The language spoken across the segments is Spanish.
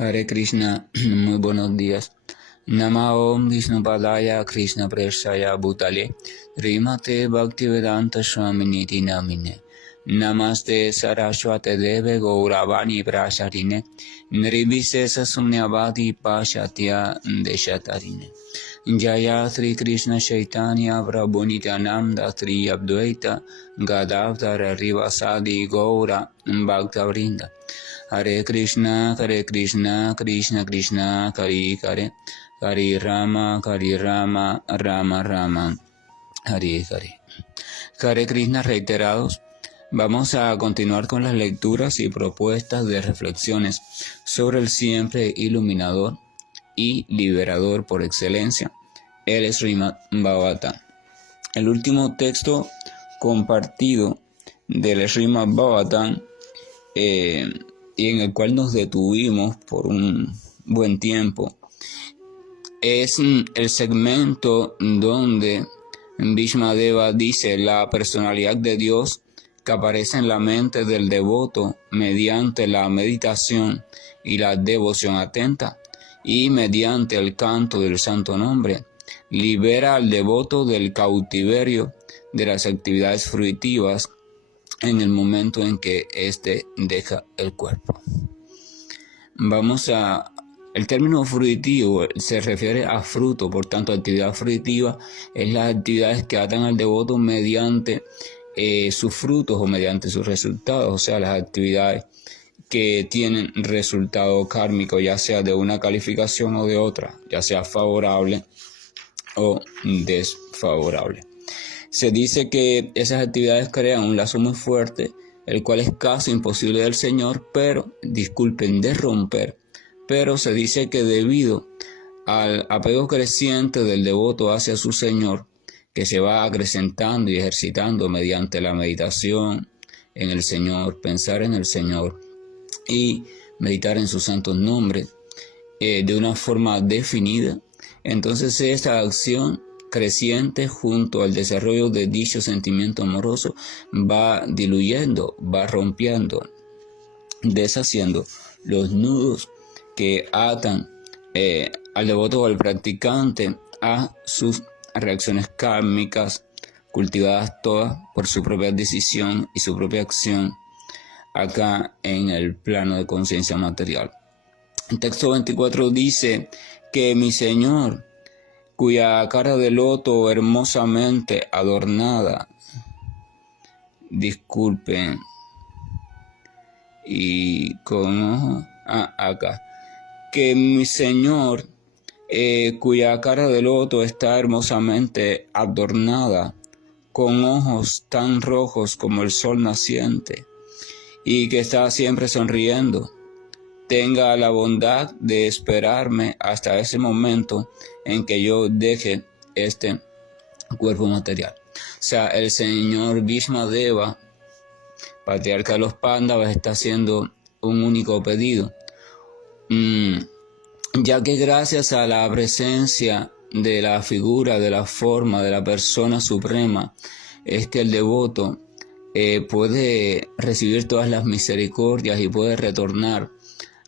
Hare Krishna, muy buenos días. Nama Om Vishnu Padaya Krishna Preshaya Bhutale Srimate Bhaktivedanta Swaminiti Namine Namaste Saraswate Deve Gauravani Prasharine Nirvisesa Sunyavadi Pashatya Deshatarine Jaya Sri Krishna Chaitanya Prabhu Nityananda Sri Advaita Gadavdara Rivasadi Gaura Bhaktavrinda Hare Krishna, Krishna Krishna, Hare Hare, Hare Rama, Rama Rama, Hare Hare. Hare Krishna reiterados. Vamos a continuar con las lecturas y propuestas de reflexiones sobre el siempre iluminador y liberador por excelencia, el Srimad Bhagavatam. El último texto compartido del Srimad Bhagavatam y en el cual nos detuvimos por un buen tiempo, es el segmento donde Bhishmadeva dice la personalidad de Dios que aparece en la mente del devoto mediante la meditación y la devoción atenta y mediante el canto del santo nombre, libera al devoto del cautiverio de las actividades fruitivas en el momento en que éste deja el cuerpo. El término fruitivo se refiere a fruto, por tanto, actividad fruitiva es las actividades que atan al devoto mediante sus frutos o mediante sus resultados, o sea, las actividades que tienen resultado kármico, ya sea de una calificación o de otra, ya sea favorable o desfavorable. Se dice que esas actividades crean un lazo muy fuerte, el cual es casi imposible del Señor, de romper. Pero se dice que debido al apego creciente del devoto hacia su Señor, que se va acrecentando y ejercitando mediante la meditación en el Señor, pensar en el Señor y meditar en sus santos nombres de una forma definida, entonces esta acción creciente junto al desarrollo de dicho sentimiento amoroso va diluyendo, va rompiendo, deshaciendo los nudos que atan al devoto o al practicante a sus reacciones kármicas, cultivadas todas por su propia decisión y su propia acción acá en el plano de conciencia material. El texto 24 dice que mi Señor, cuya cara de loto hermosamente adornada, que mi Señor, cuya cara de loto está hermosamente adornada, con ojos tan rojos como el sol naciente, y que está siempre sonriendo, tenga la bondad de esperarme hasta ese momento en que yo deje este cuerpo material. O sea, el señor Bhishmadeva, patriarca de los Pándavas, está haciendo un único pedido, ya que gracias a la presencia de la figura, de la forma, de la persona suprema, es que el devoto puede recibir todas las misericordias y puede retornar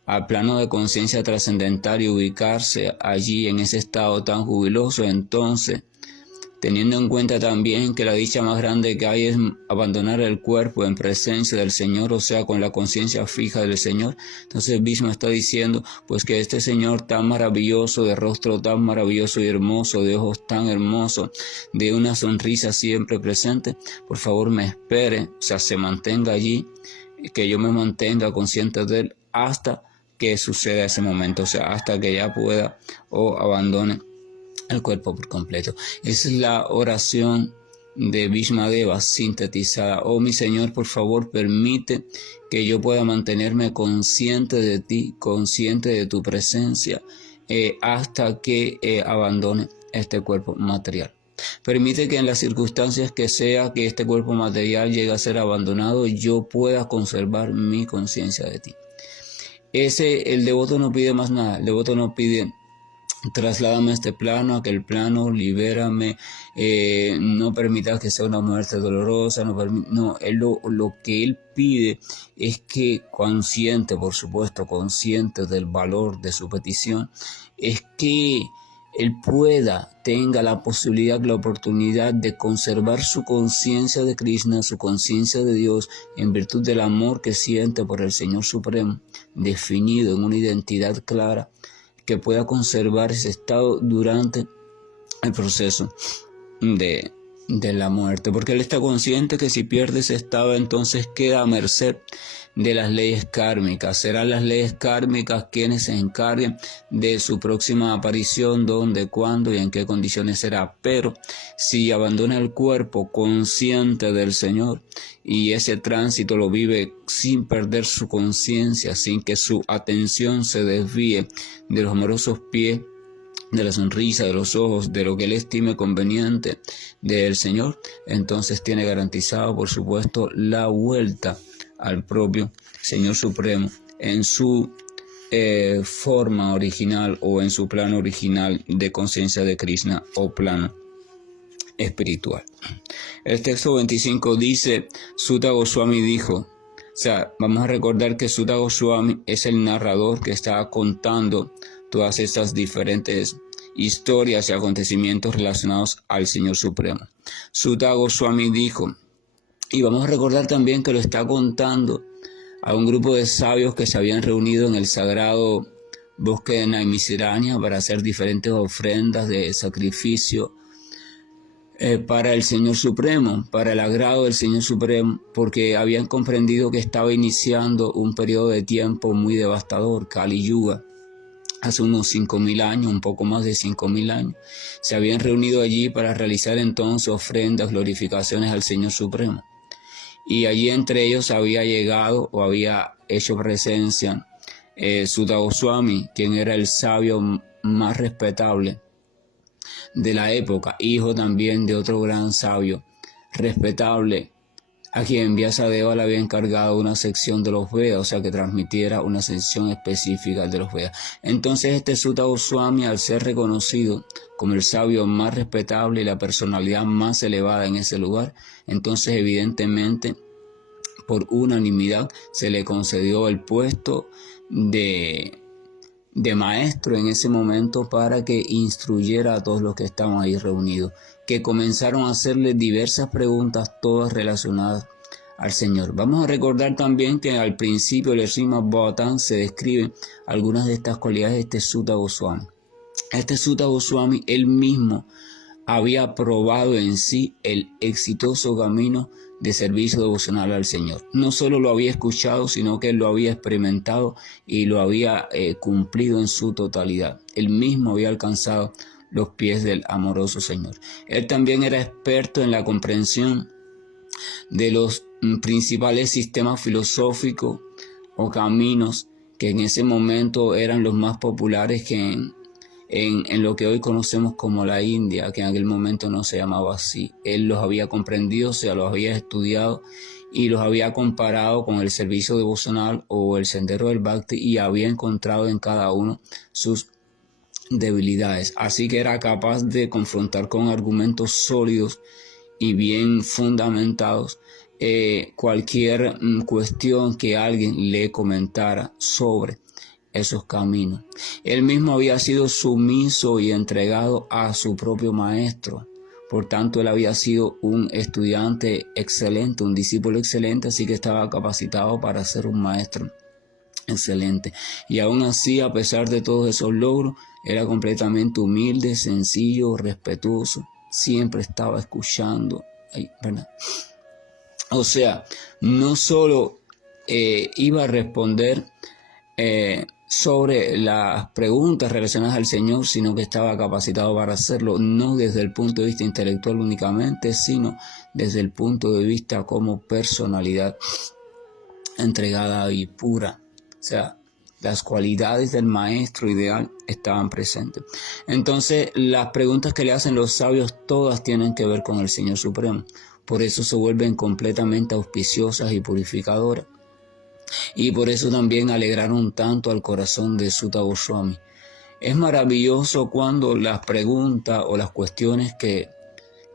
al plano de conciencia trascendental y ubicarse allí en ese estado tan jubiloso. Entonces, teniendo en cuenta también que la dicha más grande que hay es abandonar el cuerpo en presencia del Señor, o sea, con la conciencia fija del Señor, entonces Bhishma está diciendo pues que este Señor tan maravilloso, de rostro tan maravilloso y hermoso, de ojos tan hermosos, de una sonrisa siempre presente, por favor me espere, o sea, se mantenga allí, que yo me mantenga consciente de él hasta que suceda ese momento, o sea, hasta que ya pueda o abandone el cuerpo por completo. Esa es la oración de Bhishmadeva sintetizada. Oh mi Señor, por favor, permite que yo pueda mantenerme consciente de ti, consciente de tu presencia, hasta que abandone este cuerpo material. Permite que en las circunstancias que sea que este cuerpo material llegue a ser abandonado, yo pueda conservar mi conciencia de ti. El devoto no pide más nada, el devoto no pide trasládame a este plano, a aquel plano, libérame, no permitas que sea una muerte dolorosa, no, él lo que él pide es que consciente, por supuesto, consciente del valor de su petición, es que él tenga la posibilidad, la oportunidad de conservar su conciencia de Krishna, su conciencia de Dios, en virtud del amor que siente por el Señor Supremo, definido en una identidad clara, que pueda conservar ese estado durante el proceso de la muerte, porque él está consciente que si pierde ese estado, entonces queda a merced de las leyes kármicas. Serán las leyes kármicas quienes se encarguen de su próxima aparición, dónde, cuándo y en qué condiciones será. Pero si abandona el cuerpo consciente del Señor y ese tránsito lo vive sin perder su conciencia, sin que su atención se desvíe de los amorosos pies, de la sonrisa, de los ojos, de lo que él estime conveniente del Señor, entonces tiene garantizado, por supuesto, la vuelta al propio Señor Supremo en su forma original o en su plano original de conciencia de Krishna o plano espiritual. El texto 25 dice, Sutta Goswami dijo, vamos a recordar que Sutta Goswami es el narrador que está contando todas estas diferentes historias y acontecimientos relacionados al Señor Supremo. Sutta Goswami dijo, y vamos a recordar también que lo está contando a un grupo de sabios que se habían reunido en el sagrado bosque de Naimisaranya para hacer diferentes ofrendas de sacrificio para el Señor Supremo, para el agrado del Señor Supremo, porque habían comprendido que estaba iniciando un periodo de tiempo muy devastador, Kali Yuga. Hace unos 5.000 años, un poco más de 5.000 años, se habían reunido allí para realizar entonces ofrendas, glorificaciones al Señor Supremo. Y allí entre ellos había llegado o había hecho presencia Sutta Goswami, quien era el sabio más respetable de la época, hijo también de otro gran sabio respetable, a quien Vyasadeva le había encargado una sección de los Vedas, o sea que transmitiera una sección específica de los Vedas. Entonces este Sutta Goswami, al ser reconocido como el sabio más respetable y la personalidad más elevada en ese lugar, entonces evidentemente por unanimidad se le concedió el puesto de maestro en ese momento para que instruyera a todos los que estaban ahí reunidos, que comenzaron a hacerle diversas preguntas, todas relacionadas al Señor. Vamos a recordar también que al principio del Srimad Bhagavatam se describen algunas de estas cualidades de este Sutta Goswami. Este Sutta Goswami, él mismo había probado en sí el exitoso camino de servicio devocional al Señor. No solo lo había escuchado, sino que él lo había experimentado y lo había cumplido en su totalidad. Él mismo había alcanzado los pies del amoroso Señor. Él también era experto en la comprensión de los principales sistemas filosóficos o caminos que en ese momento eran los más populares que en lo que hoy conocemos como la India, que en aquel momento no se llamaba así. Él los había comprendido, o sea, los había estudiado y los había comparado con el servicio devocional o el sendero del Bhakti y había encontrado en cada uno sus debilidades. Así que era capaz de confrontar con argumentos sólidos y bien fundamentados cualquier cuestión que alguien le comentara sobre esos caminos. Él mismo había sido sumiso y entregado a su propio maestro. Por tanto, él había sido un estudiante excelente, un discípulo excelente, así que estaba capacitado para ser un maestro excelente. Y aún así, a pesar de todos esos logros, era completamente humilde, sencillo, respetuoso. Siempre estaba escuchando. ¿Verdad? O sea, no solo iba a responder sobre las preguntas relacionadas al Señor, sino que estaba capacitado para hacerlo, no desde el punto de vista intelectual únicamente, sino desde el punto de vista como personalidad entregada y pura. O sea, las cualidades del maestro ideal estaban presentes. Entonces, las preguntas que le hacen los sabios todas tienen que ver con el Señor Supremo. Por eso se vuelven completamente auspiciosas y purificadoras. Y por eso también alegraron tanto al corazón de Sutta Goswami. Es maravilloso cuando las preguntas o las cuestiones que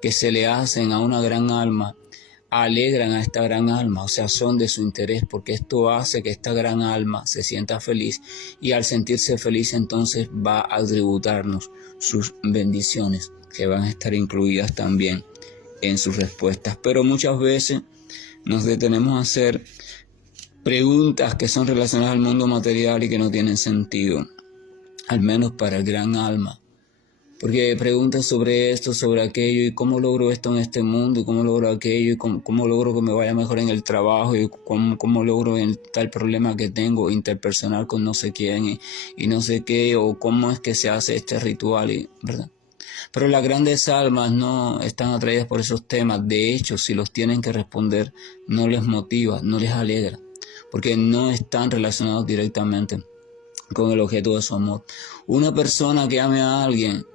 que se le hacen a una gran alma alegran a esta gran alma, o sea, son de su interés, porque esto hace que esta gran alma se sienta feliz, y al sentirse feliz entonces va a tributarnos sus bendiciones, que van a estar incluidas también en sus respuestas. Pero muchas veces nos detenemos a hacer preguntas que son relacionadas al mundo material y que no tienen sentido, al menos para el gran alma. Porque preguntas sobre esto, sobre aquello, y cómo logro esto en este mundo, y cómo logro aquello, y cómo logro que me vaya mejor en el trabajo, y cómo logro el tal problema que tengo interpersonal con no sé quién, y no sé qué, o cómo es que se hace este ritual, ¿verdad? Pero las grandes almas no están atraídas por esos temas. De hecho, si los tienen que responder, no les motiva, no les alegra, porque no están relacionados directamente con el objeto de su amor. Una persona que ame a alguien,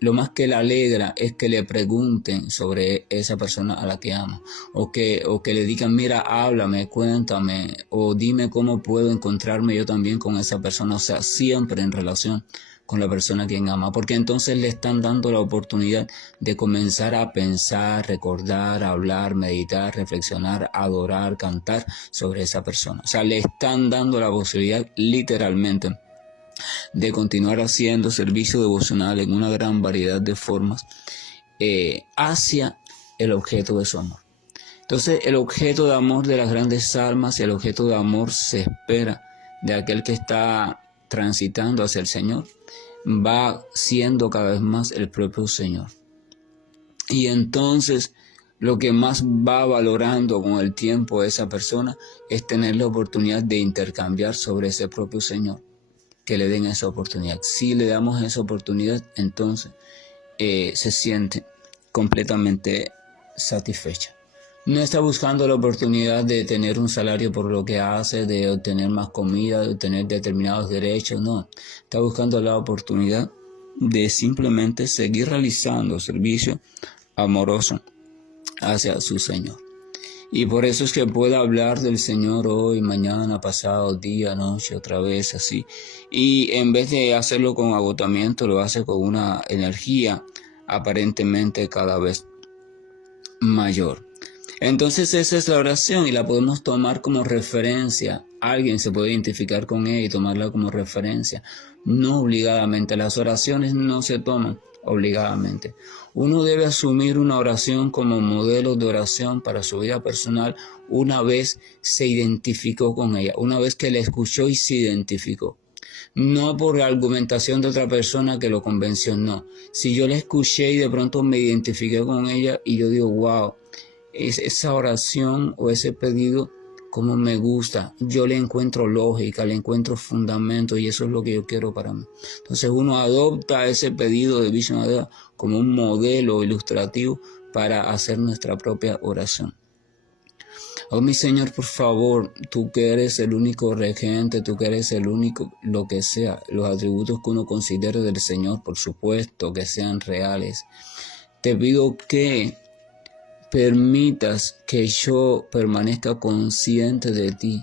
lo más que le alegra es que le pregunten sobre esa persona a la que ama, o que le digan, mira, háblame, cuéntame, o dime cómo puedo encontrarme yo también con esa persona, o sea, siempre en relación con la persona a quien ama, porque entonces le están dando la oportunidad de comenzar a pensar, recordar, hablar, meditar, reflexionar, adorar, cantar sobre esa persona. O sea, le están dando la posibilidad literalmente de continuar haciendo servicio devocional en una gran variedad de formas hacia el objeto de su amor. Entonces, el objeto de amor de las grandes almas y el objeto de amor se espera de aquel que está transitando hacia el Señor, va siendo cada vez más el propio Señor. Y entonces, lo que más va valorando con el tiempo esa persona es tener la oportunidad de intercambiar sobre ese propio Señor, que le den esa oportunidad. Si le damos esa oportunidad, entonces se siente completamente satisfecha. No está buscando la oportunidad de tener un salario por lo que hace, de obtener más comida, de obtener determinados derechos, no. Está buscando la oportunidad de simplemente seguir realizando servicio amoroso hacia su Señor. Y por eso es que puede hablar del Señor hoy, mañana, pasado, día, noche, otra vez, así. Y en vez de hacerlo con agotamiento, lo hace con una energía aparentemente cada vez mayor. Entonces esa es la oración y la podemos tomar como referencia. Alguien se puede identificar con ella y tomarla como referencia. No obligadamente. Las oraciones no se toman obligadamente. Uno debe asumir una oración como modelo de oración para su vida personal una vez se identificó con ella, una vez que la escuchó y se identificó. No por la argumentación de otra persona que lo convenció, no. Si yo la escuché y de pronto me identifiqué con ella y yo digo, wow, esa oración o ese pedido, como me gusta, yo le encuentro lógica, le encuentro fundamento y eso es lo que yo quiero para mí. Entonces uno adopta ese pedido de Vishnu Deva como un modelo ilustrativo para hacer nuestra propia oración. Oh mi Señor, por favor, tú que eres el único regente, tú que eres el único, lo que sea, los atributos que uno considere del Señor, por supuesto, que sean reales. Te pido que permitas que yo permanezca consciente de ti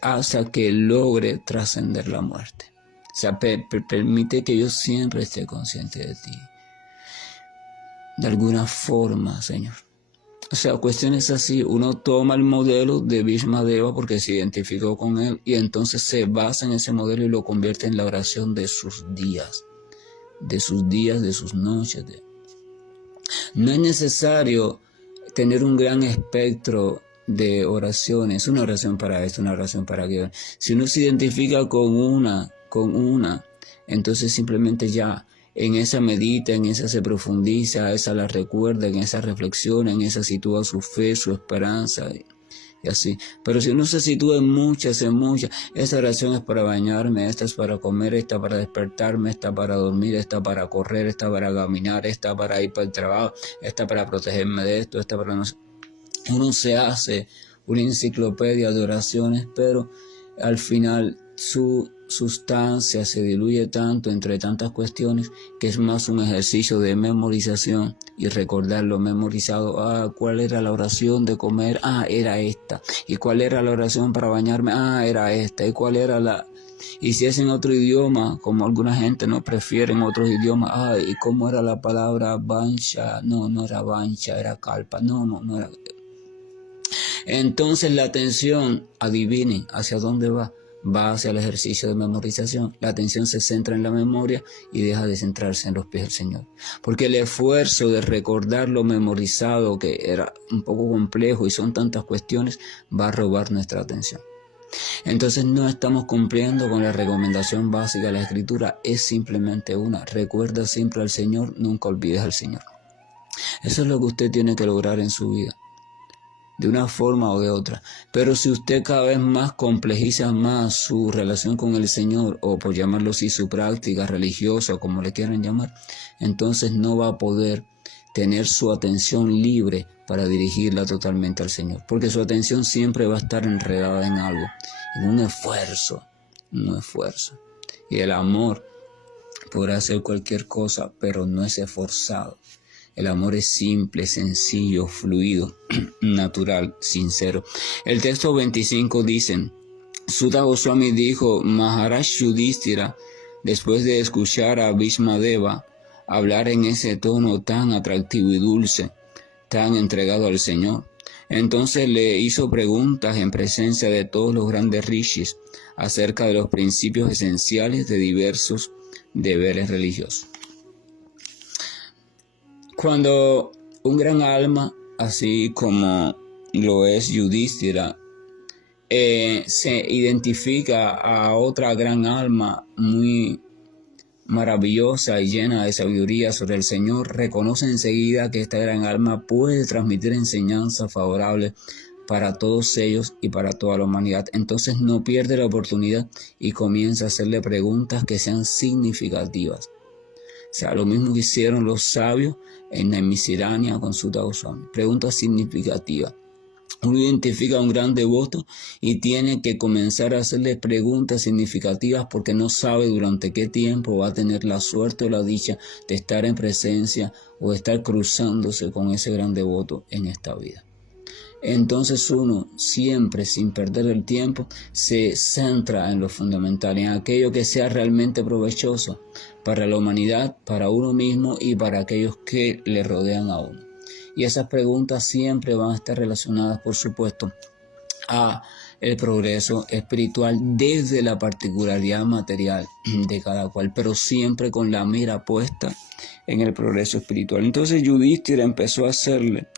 hasta que logre trascender la muerte. O sea, permite que yo siempre esté consciente de ti. De alguna forma, Señor. O sea, cuestiones así, uno toma el modelo de Bhishma Deva porque se identificó con él y entonces se basa en ese modelo y lo convierte en la oración de sus días, de sus noches. No es necesario tener un gran espectro de oraciones, una oración para esto, una oración para aquello. Si uno se identifica con una, entonces simplemente ya en esa medita, en esa se profundiza, esa la recuerda, en esa reflexiona, en esa sitúa su fe, su esperanza y así. Pero si uno se sitúa en muchas, esta oración es para bañarme, esta es para comer, esta para despertarme, esta para dormir, esta para correr, esta para caminar, esta para ir para el trabajo, esta para protegerme de esto, esta para no sé. Uno se hace una enciclopedia de oraciones, pero al final su sustancia se diluye tanto entre tantas cuestiones que es más un ejercicio de memorización y recordar lo memorizado. ¿Cuál era la oración de comer? Era esta. ¿Y cuál era la oración para bañarme? Era esta. ¿Y cuál era Y si es en otro idioma, como alguna gente no prefieren otros idiomas, ¿y cómo era la palabra bancha? No era bancha, era calpa. No era. Entonces la atención, adivine hacia dónde va. Va hacia el ejercicio de memorización. La atención se centra en la memoria y deja de centrarse en los pies del Señor. Porque el esfuerzo de recordar lo memorizado, que era un poco complejo y son tantas cuestiones, va a robar nuestra atención. Entonces no estamos cumpliendo con la recomendación básica de la Escritura. Es simplemente una. Recuerda siempre al Señor, nunca olvides al Señor. Eso es lo que usted tiene que lograr en su vida, de una forma o de otra. Pero si usted cada vez más complejiza más su relación con el Señor, o por llamarlo así, su práctica religiosa, o como le quieran llamar, entonces no va a poder tener su atención libre para dirigirla totalmente al Señor. Porque su atención siempre va a estar enredada en algo, en un esfuerzo. Y el amor podrá hacer cualquier cosa, pero no es esforzado. El amor es simple, sencillo, fluido, natural, sincero. El texto 25 dice: Sutta Goswami dijo, Maharaj Yudhishthira, después de escuchar a Bhishmadeva hablar en ese tono tan atractivo y dulce, tan entregado al Señor, entonces le hizo preguntas en presencia de todos los grandes rishis acerca de los principios esenciales de diversos deberes religiosos. Cuando un gran alma, así como lo es Yudhishthira, se identifica a otra gran alma muy maravillosa y llena de sabiduría sobre el Señor, reconoce enseguida que esta gran alma puede transmitir enseñanzas favorables para todos ellos y para toda la humanidad. Entonces no pierde la oportunidad y comienza a hacerle preguntas que sean significativas. O sea, lo mismo que hicieron los sabios en Naimisiranya con Sutta Goswami. Preguntas significativas. Uno identifica a un gran devoto y tiene que comenzar a hacerle preguntas significativas porque no sabe durante qué tiempo va a tener la suerte o la dicha de estar en presencia o de estar cruzándose con ese gran devoto en esta vida. Entonces uno siempre, sin perder el tiempo, se centra en lo fundamental, en aquello que sea realmente provechoso para la humanidad, para uno mismo y para aquellos que le rodean a uno. Y esas preguntas siempre van a estar relacionadas, por supuesto, a el progreso espiritual desde la particularidad material de cada cual, pero siempre con la mira puesta en el progreso espiritual. Entonces Yudhishthira empezó a hacerle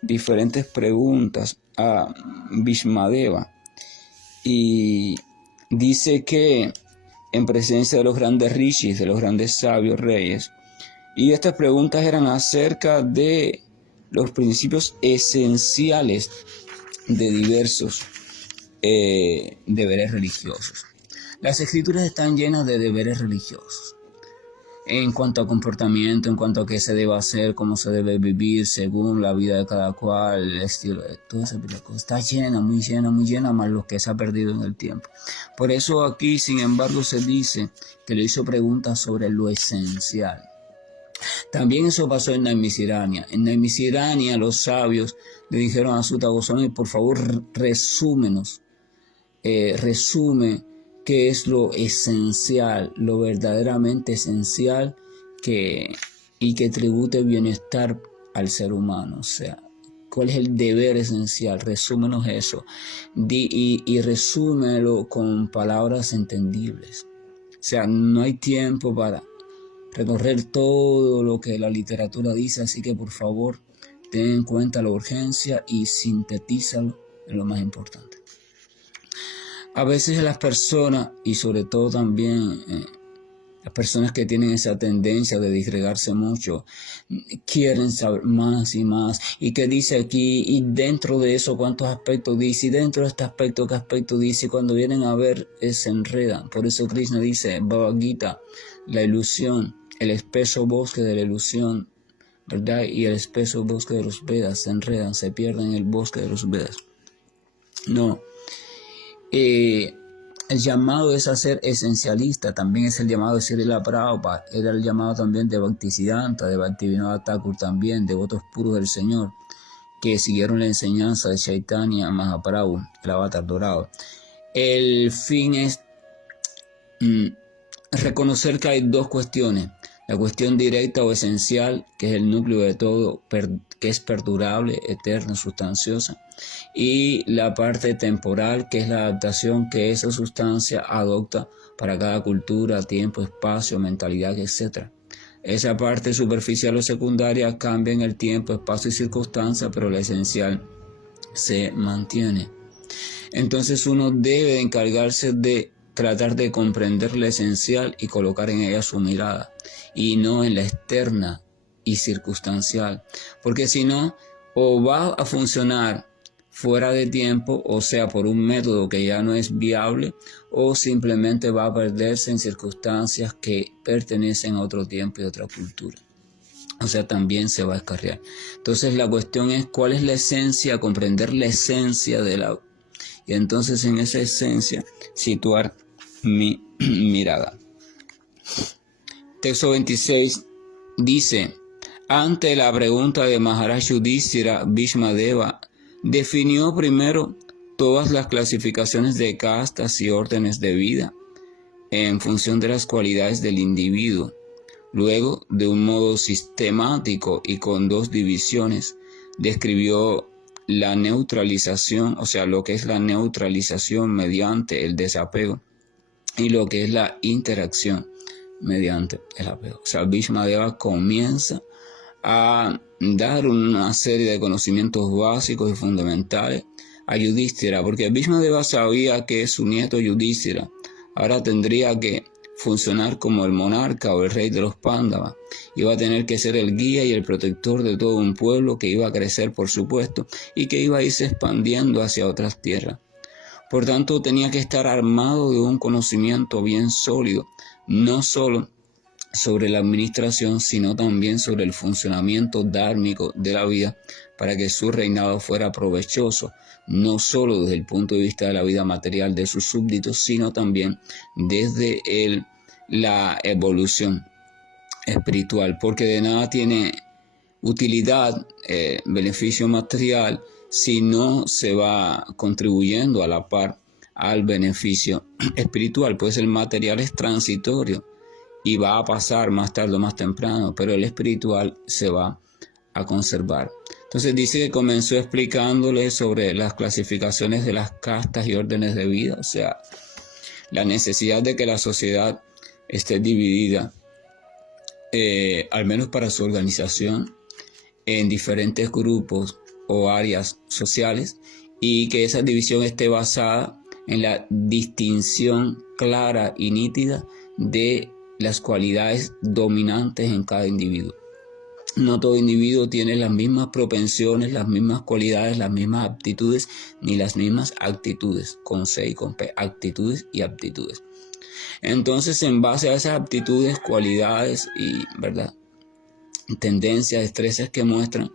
diferentes preguntas a Bhishmadeva y dice que en presencia de los grandes rishis, de los grandes sabios reyes, y estas preguntas eran acerca de los principios esenciales de diversos deberes religiosos. Las escrituras están llenas de deberes religiosos en cuanto a comportamiento, en cuanto a qué se debe hacer, cómo se debe vivir según la vida de cada cual, el estilo de todo ese tipo de cosas. Está llena, muy llena, más lo que se ha perdido en el tiempo. Por eso aquí, sin embargo, se dice que le hizo preguntas sobre lo esencial. También eso pasó en Naimisiranya. En Naimisiranya los sabios le dijeron a Sutta Goswami, por favor, resume qué es lo esencial, lo verdaderamente esencial y que tribute bienestar al ser humano. O sea, ¿cuál es el deber esencial? Resúmenos eso. Y resúmelo con palabras entendibles. O sea, no hay tiempo para recorrer todo lo que la literatura dice, así que por favor, ten en cuenta la urgencia y sintetízalo en lo más importante. A veces las personas, y sobre todo también las personas que tienen esa tendencia de disgregarse mucho, quieren saber más y más. ¿Y qué dice aquí? Y dentro de eso, ¿cuántos aspectos dice? Y dentro de este aspecto, ¿qué aspecto dice? Y cuando vienen a ver, se enredan. Por eso Krishna dice, Bhagavad Gita, la ilusión, el espeso bosque de la ilusión, ¿verdad? Y el espeso bosque de los Vedas se enredan, se pierden en el bosque de los Vedas. No. El llamado es a ser esencialista, también es el llamado de Srila Prabhupada, era el llamado también de Bhaktisiddhanta, de Bhaktivinoda Thakur también, devotos puros del Señor, que siguieron la enseñanza de Chaitanya Mahaprabhu, el avatar dorado. El fin es reconocer que hay dos cuestiones: la cuestión directa o esencial, que es el núcleo de todo, que es perdurable, eterna, sustanciosa, y la parte temporal, que es la adaptación que esa sustancia adopta para cada cultura, tiempo, espacio, mentalidad, etc. Esa parte superficial o secundaria cambia en el tiempo, espacio y circunstancia, pero la esencial se mantiene. Entonces uno debe encargarse de tratar de comprender la esencial y colocar en ella su mirada, y no en la externa y circunstancial, porque si no, o va a funcionar fuera de tiempo, o sea, por un método que ya no es viable, o simplemente va a perderse en circunstancias que pertenecen a otro tiempo y a otra cultura. O sea, también se va a escarriar. Entonces la cuestión es cuál es la esencia, comprender la esencia de la... Y entonces en esa esencia situar mi mirada. Texto 26 dice: ante la pregunta de Maharaj Yudhishthira, Bhishmadeva definió primero todas las clasificaciones de castas y órdenes de vida en función de las cualidades del individuo. Luego, de un modo sistemático y con dos divisiones, describió la neutralización, o sea, lo que es la neutralización mediante el desapego, y lo que es la interacción mediante el apego. O sea, Bhishmadeva comienza a dar una serie de conocimientos básicos y fundamentales a Yudhishthira, porque Bhishmadeva sabía que su nieto Yudhishthira ahora tendría que funcionar como el monarca o el rey de los Pándavas. Iba a tener que ser el guía y el protector de todo un pueblo que iba a crecer, por supuesto, y que iba a irse expandiendo hacia otras tierras. Por tanto, tenía que estar armado de un conocimiento bien sólido, no solo sobre la administración, sino también sobre el funcionamiento dármico de la vida, para que su reinado fuera provechoso, no solo desde el punto de vista de la vida material de sus súbditos, sino también desde la evolución espiritual, porque de nada tiene utilidad, beneficio material, si no se va contribuyendo a la par al beneficio espiritual, pues el material es transitorio y va a pasar más tarde o más temprano, pero el espiritual se va a conservar. Entonces dice que comenzó explicándole sobre las clasificaciones de las castas y órdenes de vida, o sea, la necesidad de que la sociedad esté dividida, al menos para su organización, en diferentes grupos o áreas sociales, y que esa división esté basada en la distinción clara y nítida de las cualidades dominantes en cada individuo. No todo individuo tiene las mismas propensiones, las mismas cualidades, las mismas aptitudes, ni las mismas actitudes, con C y con P, actitudes y aptitudes. Entonces, en base a esas aptitudes, cualidades y, ¿verdad?, tendencias, destrezas que muestran,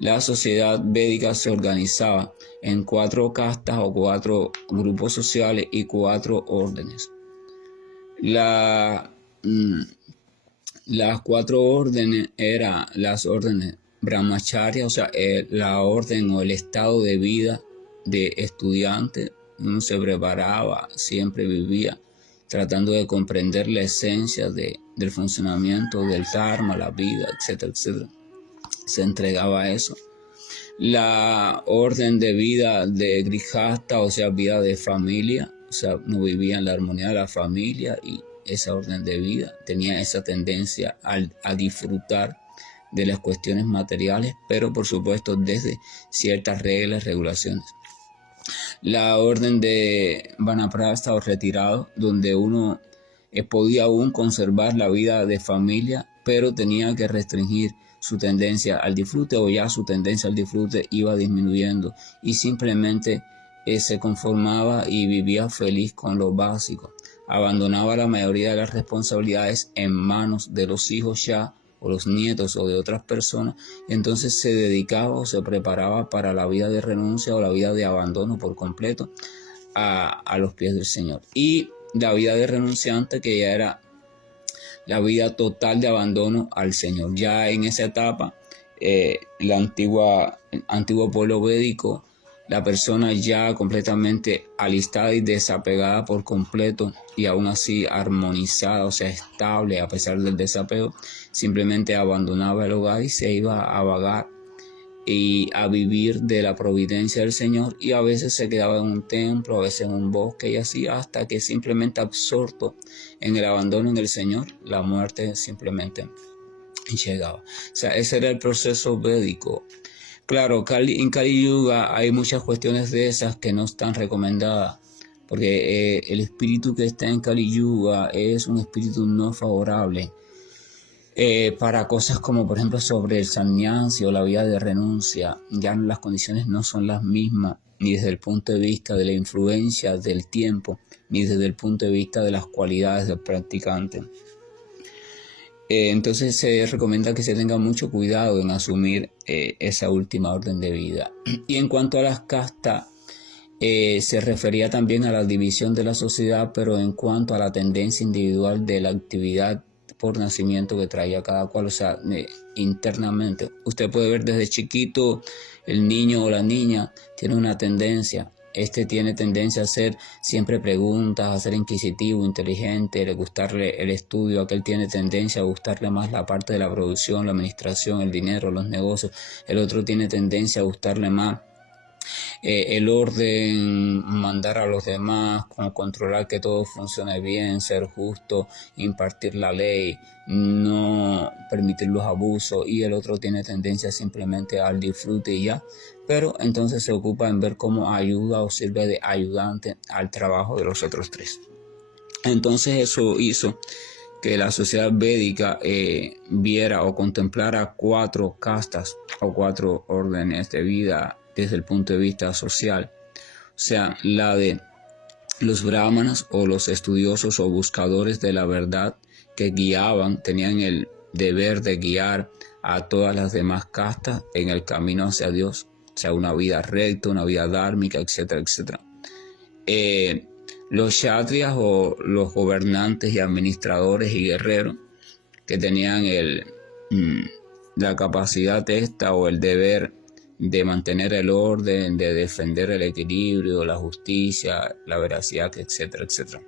la sociedad védica se organizaba en 4 castas o 4 grupos sociales y 4 órdenes. Las 4 órdenes eran las órdenes brahmacharya, o sea, la orden o el estado de vida de estudiante. Uno se preparaba, siempre vivía tratando de comprender la esencia del funcionamiento del dharma, la vida, etcétera, etcétera. Se entregaba a eso. La orden de vida de grihasta, o sea, vida de familia, o sea, no vivía en la armonía de la familia, y esa orden de vida tenía esa tendencia a disfrutar de las cuestiones materiales, pero por supuesto desde ciertas reglas, regulaciones. La orden de vanaprastha o retirado, donde uno podía aún conservar la vida de familia, pero tenía que restringir su tendencia al disfrute, o ya su tendencia al disfrute iba disminuyendo, y simplemente se conformaba y vivía feliz con lo básico. Abandonaba la mayoría de las responsabilidades en manos de los hijos ya, o los nietos, o de otras personas, y entonces se dedicaba o se preparaba para la vida de renuncia o la vida de abandono por completo a los pies del Señor. Y la vida de renunciante, que ya era la vida total de abandono al Señor. Ya en esa etapa, el antiguo pueblo védico, la persona ya completamente alistada y desapegada por completo y aún así armonizada, o sea, estable a pesar del desapego, simplemente abandonaba el hogar y se iba a vagar y a vivir de la providencia del Señor, y a veces se quedaba en un templo, a veces en un bosque y así, hasta que simplemente absorto en el abandono en el Señor, la muerte simplemente llegaba. O sea, ese era el proceso védico. Claro, en Kali Yuga hay muchas cuestiones de esas que no están recomendadas, porque el espíritu que está en Kali Yuga es un espíritu no favorable para cosas como por ejemplo sobre el sannyasi o la vida de renuncia. Ya las condiciones no son las mismas, ni desde el punto de vista de la influencia del tiempo, ni desde el punto de vista de las cualidades del practicante. Entonces se recomienda que se tenga mucho cuidado en asumir esa última orden de vida. Y en cuanto a las castas, se refería también a la división de la sociedad, pero en cuanto a la tendencia individual de la actividad por nacimiento que traía cada cual, o sea, internamente. Usted puede ver desde chiquito, el niño o la niña tiene una tendencia. Tiene tendencia a hacer siempre preguntas, a ser inquisitivo, inteligente, le gustarle el estudio. Aquel tiene tendencia a gustarle más la parte de la producción, la administración, el dinero, los negocios. El otro tiene tendencia a gustarle más el orden, mandar a los demás, controlar que todo funcione bien, ser justo, impartir la ley, no permitir los abusos, y el otro tiene tendencia simplemente al disfrute y ya, pero entonces se ocupa en ver cómo ayuda o sirve de ayudante al trabajo de los otros tres. Entonces eso hizo que la sociedad védica viera o contemplara 4 castas o 4 órdenes de vida desde el punto de vista social. O sea, la de los brahmanas o los estudiosos o buscadores de la verdad que tenían el deber de guiar a todas las demás castas en el camino hacia Dios, o sea, una vida recta, una vida dármica, etcétera, etcétera. Los kshatriyas o los gobernantes y administradores y guerreros que tenían la capacidad o el deber de mantener el orden, de defender el equilibrio, la justicia, la veracidad, etcétera, etcétera.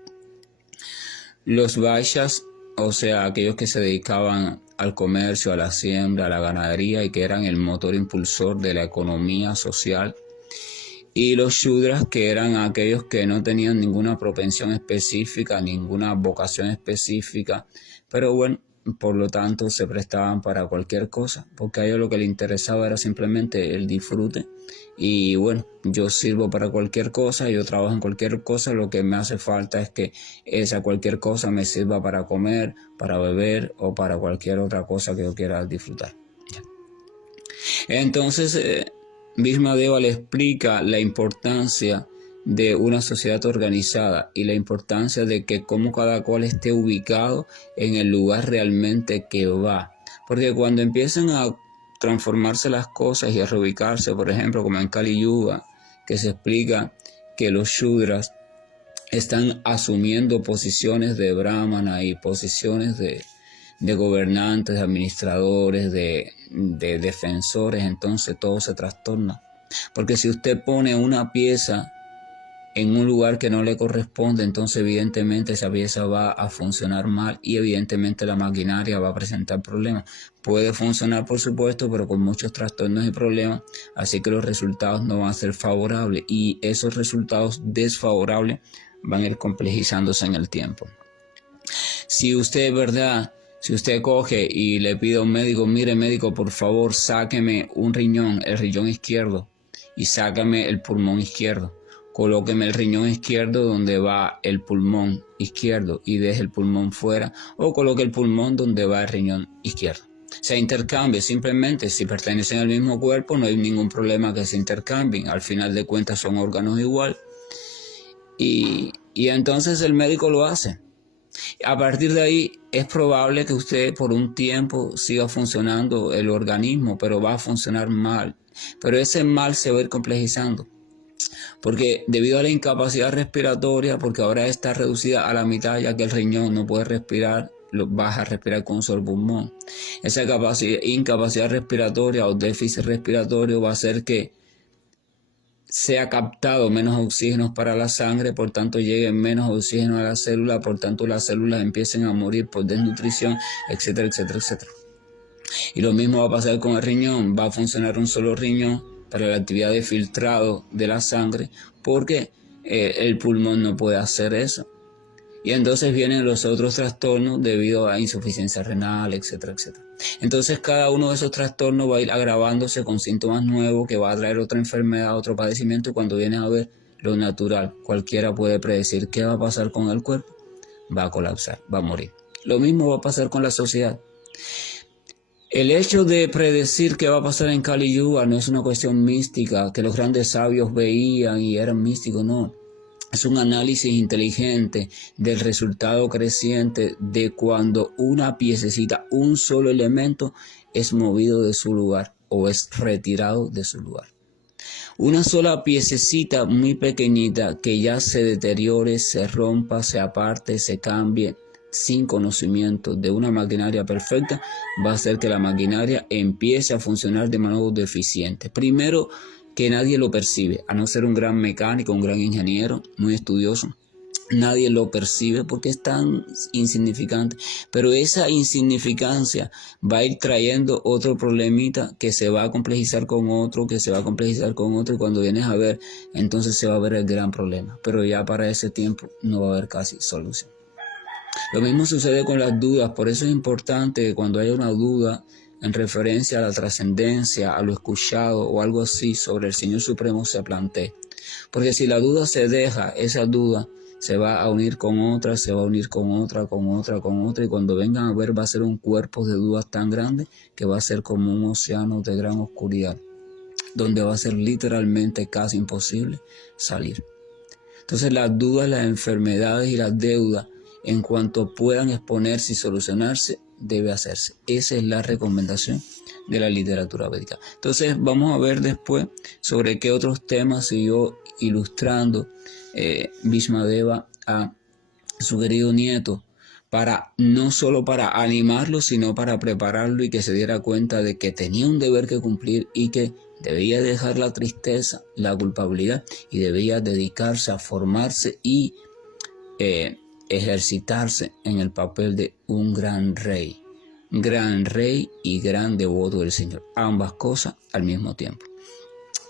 Los vaishyas, o sea, aquellos que se dedicaban al comercio, a la siembra, a la ganadería y que eran el motor impulsor de la economía social. Y los shudras, que eran aquellos que no tenían ninguna propensión específica, ninguna vocación específica, pero bueno, por lo tanto se prestaban para cualquier cosa, porque a ellos lo que les interesaba era simplemente el disfrute. Y bueno, yo sirvo para cualquier cosa, yo trabajo en cualquier cosa, lo que me hace falta es que esa cualquier cosa me sirva para comer, para beber o para cualquier otra cosa que yo quiera disfrutar. Entonces Bhishmadeva le explica la importancia de una sociedad organizada y la importancia de que como cada cual esté ubicado en el lugar realmente que va. Porque cuando empiezan a transformarse las cosas y a reubicarse, por ejemplo, como en Kali Yuga, que se explica que los shudras están asumiendo posiciones de brahmana y posiciones de gobernantes, de administradores, de defensores, entonces todo se trastorna. Porque si usted pone una pieza en un lugar que no le corresponde, entonces evidentemente esa pieza va a funcionar mal y evidentemente la maquinaria va a presentar problemas. Puede funcionar, por supuesto, pero con muchos trastornos y problemas, así que los resultados no van a ser favorables y esos resultados desfavorables van a ir complejizándose en el tiempo. Si usted coge y le pide a un médico, mire médico, por favor, sáqueme un riñón, el riñón izquierdo, y sácame el pulmón izquierdo. Colóqueme el riñón izquierdo donde va el pulmón izquierdo y deje el pulmón fuera, o coloque el pulmón donde va el riñón izquierdo. Se intercambia, simplemente si pertenecen al mismo cuerpo no hay ningún problema que se intercambien, al final de cuentas son órganos igual y entonces el médico lo hace. A partir de ahí es probable que usted por un tiempo siga funcionando el organismo, pero va a funcionar mal, pero ese mal se va a ir complejizando. Porque debido a la incapacidad respiratoria, porque ahora está reducida a la mitad ya que el riñón no puede respirar, vas a respirar con un solo pulmón. Esa incapacidad respiratoria o déficit respiratorio va a hacer que sea captado menos oxígeno para la sangre, por tanto llegue menos oxígeno a la célula, por tanto las células empiecen a morir por desnutrición, etcétera, etcétera, etcétera. Y lo mismo va a pasar con el riñón, va a funcionar un solo riñón para la actividad de filtrado de la sangre, porque el pulmón no puede hacer eso. Y entonces vienen los otros trastornos debido a insuficiencia renal, etcétera, etcétera. Entonces cada uno de esos trastornos va a ir agravándose con síntomas nuevos que va a traer otra enfermedad, otro padecimiento, y cuando vienes a ver lo natural, cualquiera puede predecir qué va a pasar con el cuerpo. Va a colapsar, va a morir. Lo mismo va a pasar con la sociedad. El hecho de predecir qué va a pasar en Kali Yuga no es una cuestión mística, que los grandes sabios veían y eran místicos, no. Es un análisis inteligente del resultado creciente de cuando una piececita, un solo elemento, es movido de su lugar o es retirado de su lugar. Una sola piececita muy pequeñita que ya se deteriore, se rompa, se aparte, se cambie, sin conocimiento de una maquinaria perfecta, va a hacer que la maquinaria empiece a funcionar de modo deficiente. Primero, que nadie lo percibe, a no ser un gran mecánico, un gran ingeniero, muy estudioso. Nadie lo percibe porque es tan insignificante, pero esa insignificancia va a ir trayendo otro problemita que se va a complejizar con otro, que se va a complejizar con otro, y cuando vienes a ver, entonces se va a ver el gran problema, pero ya para ese tiempo no va a haber casi solución. Lo mismo sucede con las dudas, por eso es importante que cuando haya una duda en referencia a la trascendencia, a lo escuchado o algo así sobre el Señor Supremo se plantee. Porque si la duda se deja, esa duda se va a unir con otra, se va a unir con otra, con otra, con otra, y cuando vengan a ver va a ser un cuerpo de dudas tan grande que va a ser como un océano de gran oscuridad, donde va a ser literalmente casi imposible salir. Entonces las dudas, las enfermedades y las deudas, en cuanto puedan exponerse y solucionarse, debe hacerse. Esa es la recomendación de la literatura védica. Entonces vamos a ver después sobre qué otros temas siguió ilustrando Bhishmadeva a su querido nieto, no solo para animarlo, sino para prepararlo y que se diera cuenta de que tenía un deber que cumplir y que debía dejar la tristeza, la culpabilidad, y debía dedicarse a formarse y ejercitarse en el papel de un gran rey y gran devoto del Señor, ambas cosas al mismo tiempo,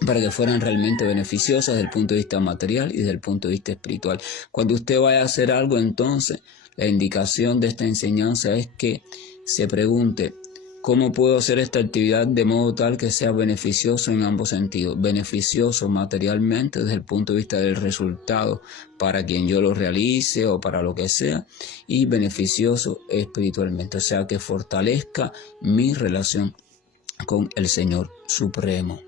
para que fueran realmente beneficiosas desde el punto de vista material y desde el punto de vista espiritual. Cuando usted vaya a hacer algo, entonces la indicación de esta enseñanza es que se pregunte: ¿cómo puedo hacer esta actividad de modo tal que sea beneficioso en ambos sentidos? Beneficioso materialmente desde el punto de vista del resultado para quien yo lo realice o para lo que sea, y beneficioso espiritualmente, o sea, que fortalezca mi relación con el Señor Supremo.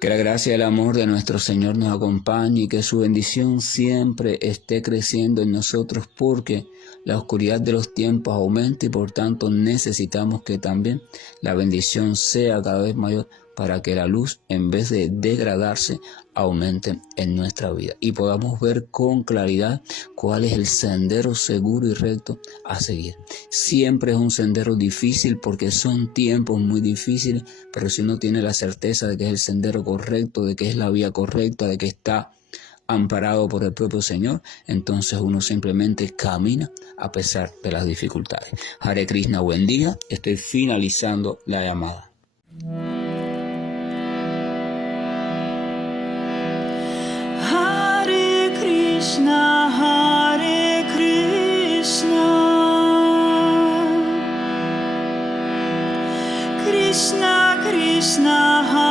Que la gracia y el amor de nuestro Señor nos acompañe y que su bendición siempre esté creciendo en nosotros, porque la oscuridad de los tiempos aumenta y por tanto necesitamos que también la bendición sea cada vez mayor para que la luz, en vez de degradarse, aumente en nuestra vida y podamos ver con claridad cuál es el sendero seguro y recto a seguir. Siempre es un sendero difícil porque son tiempos muy difíciles, pero si uno tiene la certeza de que es el sendero correcto, de que es la vía correcta, de que está amparado por el propio Señor, entonces uno simplemente camina a pesar de las dificultades. Hare Krishna, buen día. Estoy finalizando la llamada. Hare Krishna, Hare Krishna, Krishna Krishna, Hare